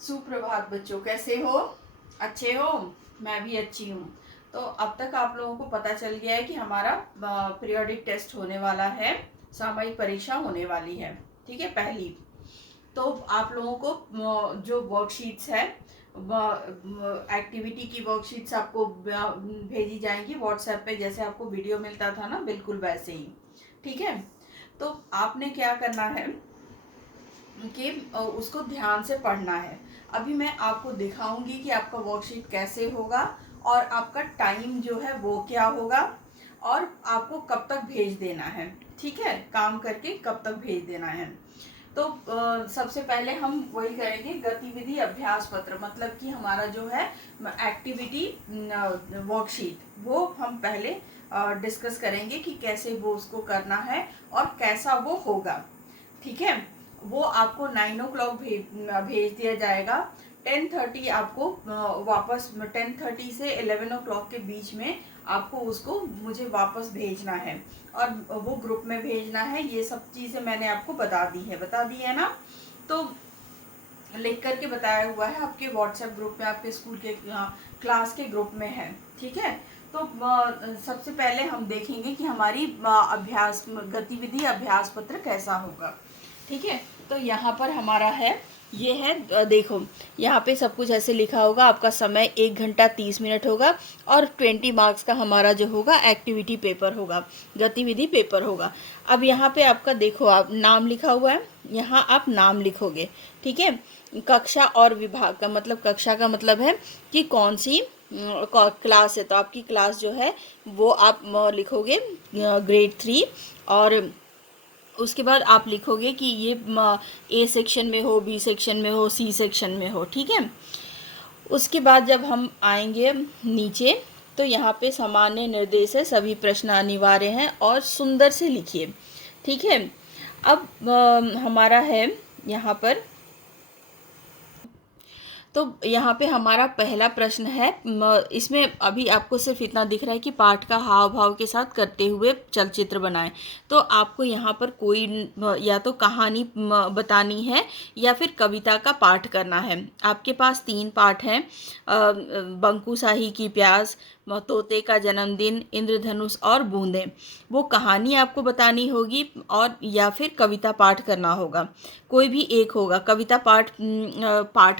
सुप्रभात बच्चों, कैसे हो? अच्छे हो? मैं भी अच्छी हूँ। तो अब तक आप लोगों को पता चल गया है कि हमारा पीरियोडिक टेस्ट होने वाला है, सामयिक परीक्षा होने वाली है। ठीक है, पहली। तो आप लोगों को जो वर्कशीट्स है, एक्टिविटी की वर्कशीट्स आपको भेजी जाएंगी व्हाट्सएप पे, जैसे आपको वीडियो मिलता था ना, बिल्कुल वैसे ही। ठीक है। तो आपने क्या करना है कि उसको ध्यान से पढ़ना है। अभी मैं आपको दिखाऊंगी कि आपका वर्कशीट कैसे होगा और आपका टाइम जो है वो क्या होगा और आपको कब तक भेज देना है। ठीक है, काम करके कब तक भेज देना है। तो सबसे पहले हम वही करेंगे, गतिविधि अभ्यास पत्र, मतलब कि हमारा जो है एक्टिविटी वर्कशीट, वो हम पहले डिस्कस करेंगे कि कैसे वो उसको करना है और कैसा वो होगा। ठीक है, वो आपको 9 o'clock भेज दिया जाएगा। 10:30 आपको वापस 10:30 से 11 o'clock के बीच में आपको उसको मुझे वापस भेजना है और वो ग्रुप में भेजना है। ये सब चीज़ें मैंने आपको बता दी है ना। तो लिख करके बताया हुआ है आपके व्हाट्सएप ग्रुप में, आपके स्कूल के क्लास के ग्रुप में है। ठीक है। तो सबसे पहले हम देखेंगे कि हमारी अभ्यास गतिविधि अभ्यास पत्र कैसा होगा। ठीक है। तो यहाँ पर हमारा है, ये है, देखो यहाँ पे सब कुछ ऐसे लिखा होगा। आपका समय 1 घंटा 30 मिनट होगा और 20 मार्क्स का हमारा जो होगा एक्टिविटी पेपर होगा, गतिविधि पेपर होगा। अब यहाँ पे आपका देखो, आप नाम लिखा हुआ है, यहाँ आप नाम लिखोगे। ठीक है। कक्षा और विभाग का मतलब, कक्षा का मतलब है कि कौन सी क्लास है, तो आपकी क्लास जो है वो आप लिखोगे ग्रेड 3। और उसके बाद आप लिखोगे कि ये ए सेक्शन में हो, बी सेक्शन में हो, सी सेक्शन में हो। ठीक है। उसके बाद जब हम आएंगे नीचे, तो यहाँ पे सामान्य निर्देश है, सभी प्रश्न अनिवार्य हैं और सुंदर से लिखिए। ठीक है। अब हमारा है यहाँ पर, तो यहाँ पे हमारा पहला प्रश्न है, इसमें अभी आपको सिर्फ इतना दिख रहा है कि पाठ का हाव भाव के साथ करते हुए चलचित्र बनाएं। तो आपको यहाँ पर कोई या तो कहानी बतानी है या फिर कविता का पाठ करना है। आपके पास 3 पाठ हैं, बंकू शाही की प्यास, तोते का जन्मदिन, इंद्रधनुष और बूंदें। वो कहानी आपको बतानी होगी और या फिर कविता पाठ करना होगा, कोई भी एक होगा। कविता पाठ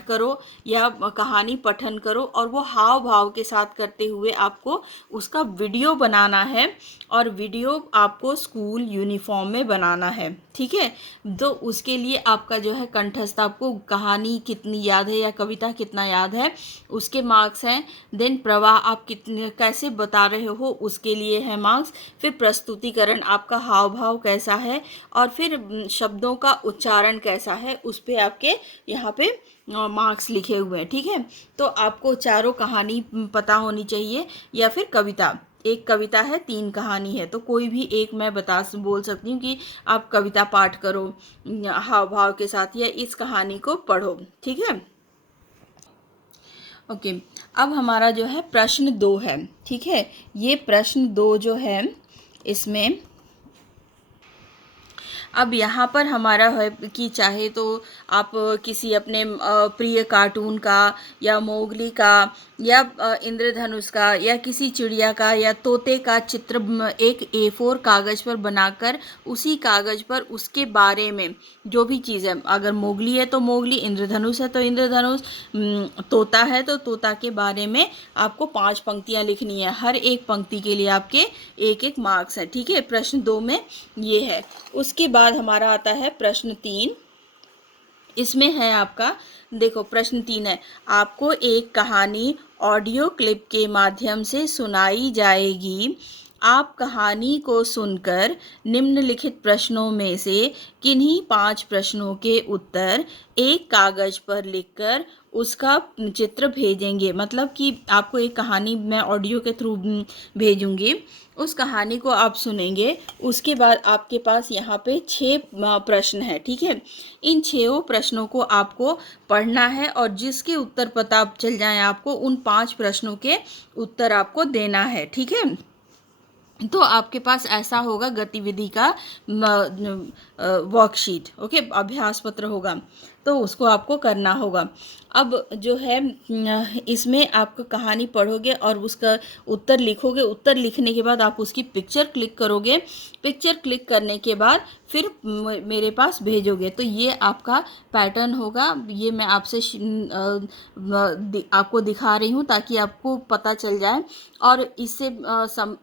करो या कहानी पठन करो और वो हाव भाव के साथ करते हुए आपको उसका वीडियो बनाना है और वीडियो आपको स्कूल यूनिफॉर्म में बनाना है। ठीक है। तो उसके लिए आपका जो है कंठस्थ, आपको कहानी कितनी याद है या कविता कितना याद है उसके मार्क्स हैं। देन प्रवाह आप कितने कैसे बता रहे हो उसके लिए है मार्क्स। फिर प्रस्तुतिकरण, आपका हाव भाव कैसा है और फिर शब्दों का उच्चारण कैसा है, उस पे आपके यहाँ पे मार्क्स लिखे हुए हैं। ठीक है। तो आपको चारों कहानी पता होनी चाहिए या फिर कविता, एक कविता है 3 कहानी है, तो कोई भी एक मैं बोल सकती हूँ कि आप कविता पाठ करो हाव भाव के साथ या इस कहानी को पढ़ो। ठीक है। ओके। अब हमारा जो है प्रश्न 2 है। ठीक है। ये प्रश्न 2 जो है, इसमें अब यहाँ पर हमारा है कि चाहे तो आप किसी अपने प्रिय कार्टून का या मोगली का या इंद्रधनुष का या किसी चिड़िया का या तोते का चित्र एक A4 कागज़ पर बनाकर उसी कागज़ पर उसके बारे में जो भी चीज़ है, अगर मोगली है तो मोगली, इंद्रधनुष है तो इंद्रधनुष, तोता है तो तोता के बारे में आपको 5 पंक्तियाँ लिखनी है। हर एक पंक्ति के लिए आपके 1-1 मार्क्स है। ठीक है। प्रश्न 2 में ये है। उसके बाद हमारा आता है प्रश्न 3। इसमें है आपका, देखो प्रश्न 3 है, आपको एक कहानी ऑडियो क्लिप के माध्यम से सुनाई जाएगी। आप कहानी को सुनकर निम्नलिखित प्रश्नों में से किन्हीं 5 प्रश्नों के उत्तर एक कागज पर लिखकर उसका चित्र भेजेंगे। मतलब कि आपको एक कहानी मैं ऑडियो के थ्रू भेजूंगी, उस कहानी को आप सुनेंगे। उसके बाद आपके पास यहाँ पे 6 प्रश्न है। ठीक है। इन 6 प्रश्नों को आपको पढ़ना है और जिसके उत्तर पता चल जाए आपको, उन 5 प्रश्नों के उत्तर आपको देना है। ठीक है। तो आपके पास ऐसा होगा गतिविधि का वर्कशीट। ओके, अभ्यास पत्र होगा, तो उसको आपको करना होगा। अब जो है इसमें आप कहानी पढ़ोगे और उसका उत्तर लिखोगे। उत्तर लिखने के बाद आप उसकी पिक्चर क्लिक करोगे। पिक्चर क्लिक करने के बाद फिर मेरे पास भेजोगे। तो ये आपका पैटर्न होगा। ये मैं आपसे आपको दिखा रही हूँ ताकि आपको पता चल जाए। और इससे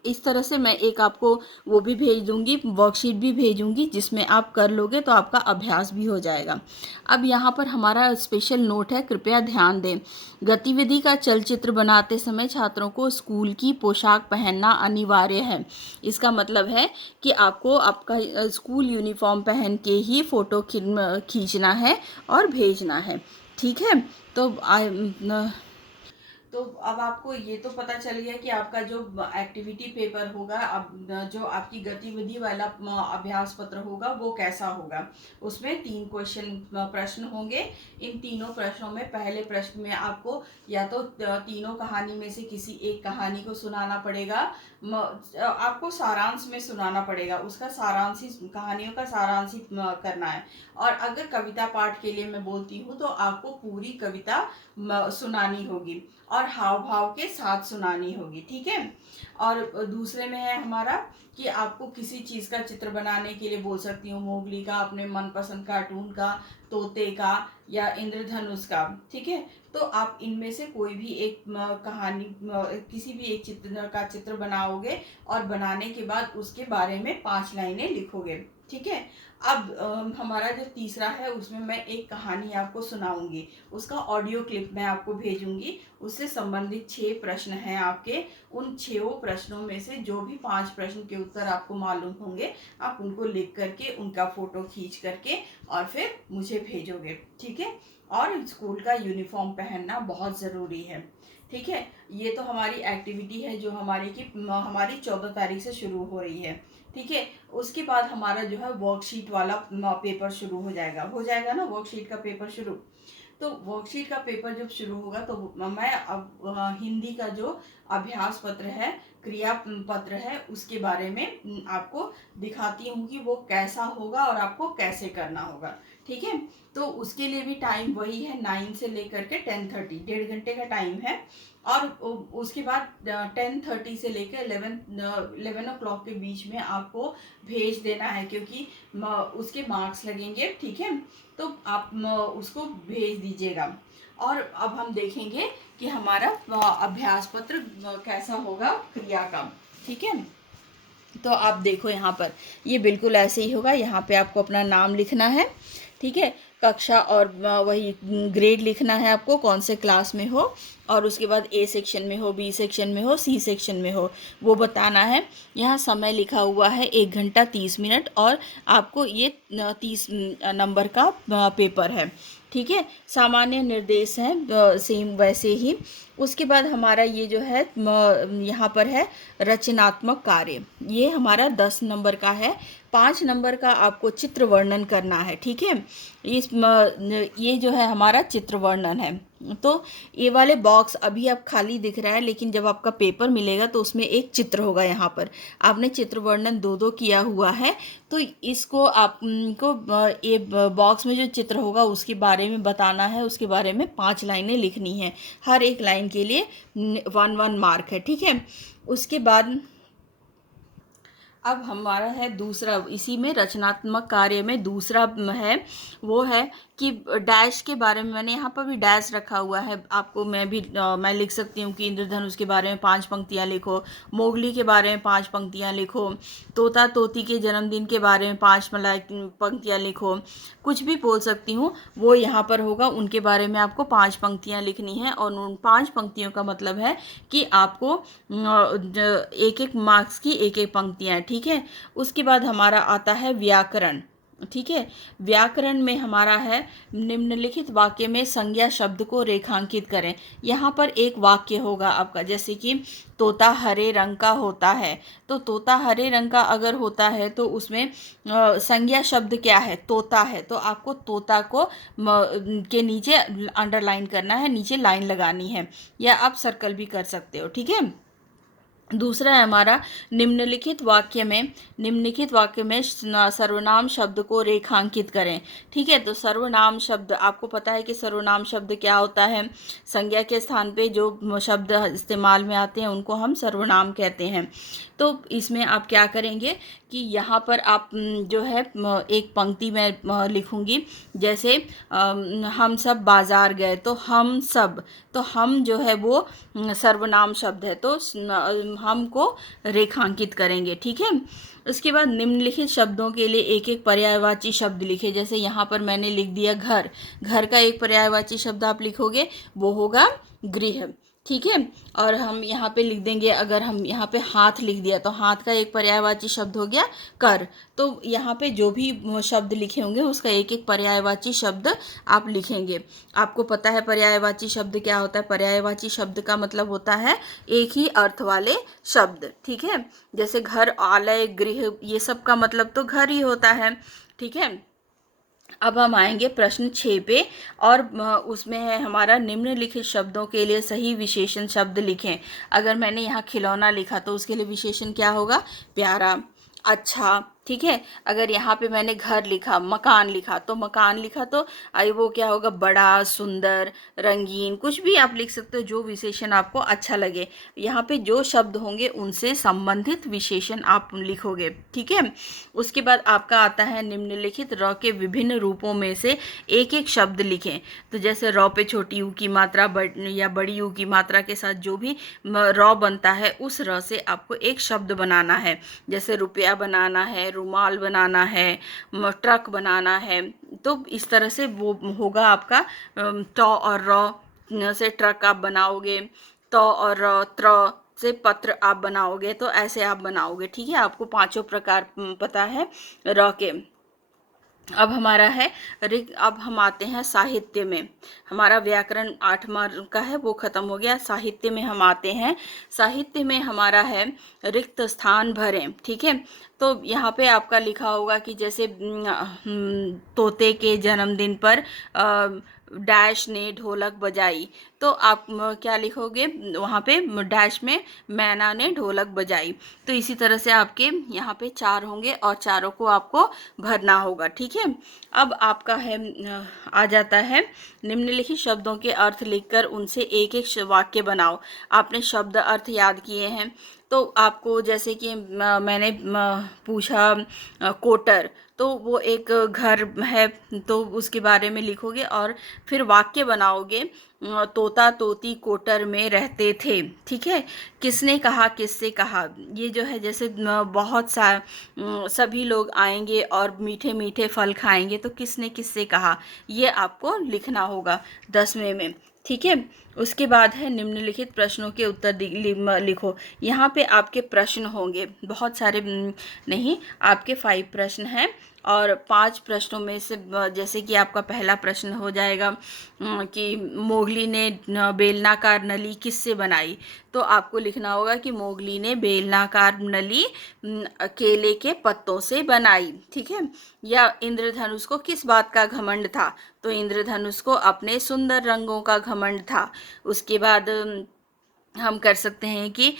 इस तरह से मैं एक आपको वो भी भेज दूँगी, वर्कशीट भी भेजूँगी, जिसमें आप कर लोगे तो आपका अभ्यास भी हो जाएगा। अब यहाँ पर हमारा स्पेशल नोट है, कृपया ध्यान दें। गतिविधि का चलचित्र बनाते समय छात्रों को स्कूल की पोशाक पहनना अनिवार्य है। इसका मतलब है कि आपको आपका स्कूल यूनिफॉर्म पहन के ही फ़ोटो खींचना है और भेजना है। ठीक है। तो तो अब आपको ये तो पता चल गया कि आपका जो एक्टिविटी पेपर होगा, अब जो आपकी गतिविधि वाला अभ्यास पत्र होगा वो कैसा होगा। उसमें 3 प्रश्न होंगे। इन तीनों प्रश्नों में पहले प्रश्न में आपको या तो तीनों कहानी में से किसी एक कहानी को सुनाना पड़ेगा। आपको सारांश में सुनाना पड़ेगा, उसका सारांश ही, कहानियों का सारांश ही करना है। और अगर कविता पाठ के लिए मैं बोलती हूँ तो आपको पूरी कविता सुनानी होगी और हाव भाव के साथ सुनानी होगी। ठीक है। और दूसरे में है हमारा कि आपको किसी चीज़ का चित्र बनाने के लिए बोल सकती हूँ, मोगली का, अपने मनपसंद कार्टून का, तोते का या इंद्रधनुष का। ठीक है। तो आप इनमें से कोई भी एक कहानी, किसी भी एक चित्र बनाओगे और बनाने के बाद उसके बारे में 5 लाइनें लिखोगे। ठीक है। अब हमारा जो तीसरा है उसमें मैं एक कहानी आपको सुनाऊंगी, उसका ऑडियो क्लिप मैं आपको भेजूंगी। उससे संबंधित 6 प्रश्न हैं आपके। उन 6 प्रश्नों में से जो भी 5 प्रश्न के उत्तर आपको मालूम होंगे, आप उनको लिख करके, उनका फोटो खींच करके और फिर मुझे भेजोगे। ठीक है। और स्कूल का यूनिफॉर्म पहनना बहुत ज़रूरी है। ठीक है। ये तो हमारी एक्टिविटी है जो हमारी 14 तारीख से शुरू हो रही है। ठीक है। उसके बाद हमारा जो है वर्कशीट वाला पेपर शुरू हो जाएगा ना वर्कशीट का पेपर शुरू। तो वर्कशीट का पेपर जब शुरू होगा तो मैं अब हिंदी का जो अभ्यास पत्र है, क्रिया पत्र है, उसके बारे में आपको दिखाती हूँ कि वो कैसा होगा और आपको कैसे करना होगा। ठीक है। तो उसके लिए भी टाइम वही है, 9 से लेकर के 10:30, 1.5 घंटे का टाइम है। और उसके बाद 10:30 से लेकर 11 o'clock के बीच में आपको भेज देना है, क्योंकि उसके मार्क्स लगेंगे। ठीक है। तो आप उसको भेज दीजिएगा। और अब हम देखेंगे कि हमारा अभ्यास पत्र कैसा होगा क्रिया का। ठीक है। तो आप देखो यहाँ पर ये बिल्कुल ऐसे ही होगा। यहाँ पे आपको अपना नाम लिखना है। ठीक है। कक्षा और वही ग्रेड लिखना है आपको, कौन से क्लास में हो, और उसके बाद ए सेक्शन में हो, बी सेक्शन में हो, सी सेक्शन में हो, वो बताना है। यहाँ समय लिखा हुआ है 1 घंटा 30 मिनट और आपको ये 30 नंबर का पेपर है। ठीक है। सामान्य निर्देश हैं सेम वैसे ही। उसके बाद हमारा ये जो है यहाँ पर है रचनात्मक कार्य, ये हमारा 10 नंबर का है। 5 नंबर का आपको चित्र वर्णन करना है। ठीक है। ये जो है हमारा चित्र वर्णन है। तो ये वाले बॉक्स अभी आप खाली दिख रहा है, लेकिन जब आपका पेपर मिलेगा तो उसमें एक चित्र होगा। यहाँ पर आपने चित्र वर्णन 2-2 किया हुआ है, तो इसको आपको ये बॉक्स में जो चित्र होगा उसके बारे में बताना है। उसके बारे में 5 लाइनें लिखनी है। हर एक लाइन के लिए 1-1 मार्क है। ठीक है। उसके बाद अब हमारा है दूसरा, इसी में रचनात्मक कार्य में दूसरा है, वो है कि डैश के बारे में। मैंने यहाँ पर भी डैश रखा हुआ है आपको। मैं लिख सकती हूँ कि इंद्रधनुष के बारे में 5 पंक्तियाँ लिखो, मोगली के बारे में 5 पंक्तियाँ लिखो, तोता तोती के जन्मदिन के बारे में 5 पंक्तियाँ लिखो। कुछ भी बोल सकती हूँ, वो यहाँ पर होगा। उनके बारे में आपको 5 पंक्तियाँ लिखनी है और उन 5 पंक्तियों का मतलब है कि आपको 1-1 मार्क्स की 1-1 पंक्तियाँ। ठीक है। उसके बाद हमारा आता है व्याकरण। ठीक है। व्याकरण में हमारा है निम्नलिखित वाक्य में संज्ञा शब्द को रेखांकित करें। यहाँ पर एक वाक्य होगा आपका, जैसे कि तोता हरे रंग का होता है। तो तोता हरे रंग का अगर होता है तो उसमें संज्ञा शब्द क्या है, तोता है। तो आपको तोता को के नीचे अंडरलाइन करना है, नीचे लाइन लगानी है, या आप सर्कल भी कर सकते हो। ठीक है। दूसरा है हमारा निम्नलिखित वाक्य में सर्वनाम शब्द को रेखांकित करें। ठीक है, तो सर्वनाम शब्द, आपको पता है कि सर्वनाम शब्द क्या होता है। संज्ञा के स्थान पे जो शब्द इस्तेमाल में आते हैं उनको हम सर्वनाम कहते हैं। तो इसमें आप क्या करेंगे कि यहाँ पर आप जो है एक पंक्ति में लिखूंगी, जैसे हम सब बाजार गए, तो हम सब, तो हम जो है वो सर्वनाम शब्द है, तो हम को रेखांकित करेंगे। ठीक है, उसके बाद निम्नलिखित शब्दों के लिए एक एक पर्यायवाची शब्द लिखे। जैसे यहाँ पर मैंने लिख दिया घर, घर का एक पर्यायवाची शब्द आप लिखोगे, वो होगा गृह। ठीक है, और हम यहाँ पे लिख देंगे, अगर हम यहाँ पे हाथ लिख दिया तो हाथ का एक पर्यायवाची शब्द हो गया कर। तो यहाँ पे जो भी शब्द लिखे होंगे उसका एक एक पर्यायवाची शब्द आप लिखेंगे। आपको पता है पर्यायवाची शब्द क्या होता है। पर्यायवाची शब्द का मतलब होता है एक ही अर्थ वाले शब्द। ठीक है, जैसे घर, आलय, गृह, ये सब का मतलब तो घर ही होता है। ठीक है, अब हम आएंगे प्रश्न 6 पे, और उसमें है हमारा निम्नलिखित शब्दों के लिए सही विशेषण शब्द लिखें। अगर मैंने यहाँ खिलौना लिखा तो उसके लिए विशेषण क्या होगा, प्यारा, अच्छा। ठीक है, अगर यहाँ पे मैंने घर लिखा, मकान लिखा, तो मकान लिखा तो आई वो क्या होगा, बड़ा, सुंदर, रंगीन, कुछ भी आप लिख सकते हो जो विशेषण आपको अच्छा लगे। यहाँ पे जो शब्द होंगे उनसे संबंधित विशेषण आप लिखोगे। ठीक है, उसके बाद आपका आता है निम्नलिखित र के विभिन्न रूपों में से एक एक शब्द लिखें। तो जैसे र पे छोटी ऊ की मात्रा या बड़ी ऊ की मात्रा के साथ जो भी र बनता है उस र से आपको एक शब्द बनाना है। जैसे रुपया बनाना है, रुमाल बनाना है, ट्रक बनाना है। तो इस तरह से वो होगा आपका ट और र से ट्रक आप बनाओगे, त और र, त्र से पत्र आप बनाओगे, तो ऐसे आप बनाओगे। ठीक है, आपको पांचों प्रकार पता है र के। अब हमारा है अब हम आते हैं साहित्य में। हमारा व्याकरण 8वां का है वो खत्म हो गया। साहित्य में हम आते हैं। साहित्य में हमारा है रिक्त स्थान भरें। ठीक है, तो यहाँ पे आपका लिखा होगा कि जैसे तोते के जन्मदिन पर डैश ने ढोलक बजाई, तो आप क्या लिखोगे वहाँ पे, डैश में मैना ने ढोलक बजाई। तो इसी तरह से आपके यहाँ पे 4 होंगे और चारों को आपको भरना होगा। ठीक है, अब आपका है आ जाता है निम्नलिखित शब्दों के अर्थ लिखकर उनसे एक एक वाक्य बनाओ। आपने शब्द अर्थ याद किए हैं, तो आपको जैसे कि मैंने पूछा कोटर, तो वो एक घर है, तो उसके बारे में लिखोगे और फिर वाक्य बनाओगे। तोता तोती कोटर में रहते थे। ठीक है, किसने कहा, किससे कहा, ये जो है जैसे बहुत सा सभी लोग आएंगे और मीठे मीठे फल खाएंगे, तो किसने किससे कहा, ये आपको लिखना होगा 10वें में। ठीक है, उसके बाद है निम्नलिखित प्रश्नों के उत्तर लिखो। यहाँ पे आपके प्रश्न होंगे बहुत सारे, नहीं, आपके 5 प्रश्न हैं, और 5 प्रश्नों में से जैसे कि आपका पहला प्रश्न हो जाएगा कि मोगली ने बेलनाकार नली किससे बनाई, तो आपको लिखना होगा कि मोगली ने बेलनाकार नली केले के पत्तों से बनाई। ठीक है, या इंद्रधनुष को किस बात का घमंड था, तो इंद्रधनुष को अपने सुंदर रंगों का घमंड था। उसके बाद हम कर सकते हैं कि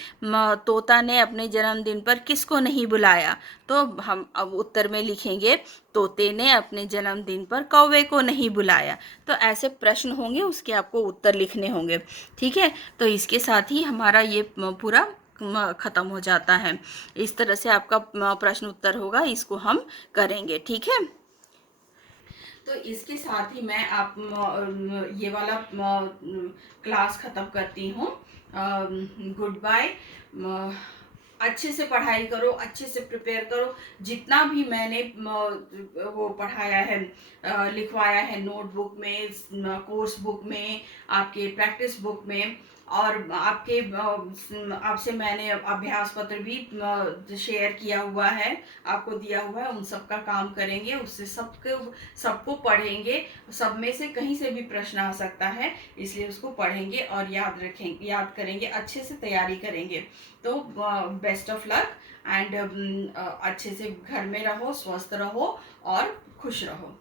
तोता ने अपने जन्मदिन पर किसको नहीं बुलाया, तो हम अब उत्तर में लिखेंगे तोते ने अपने जन्मदिन पर कौवे को नहीं बुलाया। तो ऐसे प्रश्न होंगे, उसके आपको उत्तर लिखने होंगे। ठीक है, तो इसके साथ ही हमारा ये पूरा ख़त्म हो जाता है। इस तरह से आपका प्रश्न उत्तर होगा, इसको हम करेंगे। ठीक है, तो इसके साथ ही मैं आप ये वाला क्लास ख़त्म करती हूँ। Good bye. अच्छे से पढ़ाई करो, अच्छे से प्रिपेयर करो। जितना भी मैंने वो पढ़ाया है, लिखवाया है नोटबुक में, कोर्स बुक में, आपके प्रैक्टिस बुक में, और आपके आपसे मैंने अभ्यास पत्र भी शेयर किया हुआ है, आपको दिया हुआ है, उन सब का काम करेंगे। उससे सबको पढ़ेंगे। सब में से कहीं से भी प्रश्न आ सकता है, इसलिए उसको पढ़ेंगे और याद रखेंगे, याद करेंगे, अच्छे से तैयारी करेंगे। तो बेस्ट ऑफ लक, एंड अच्छे से घर में रहो, स्वस्थ रहो और खुश रहो।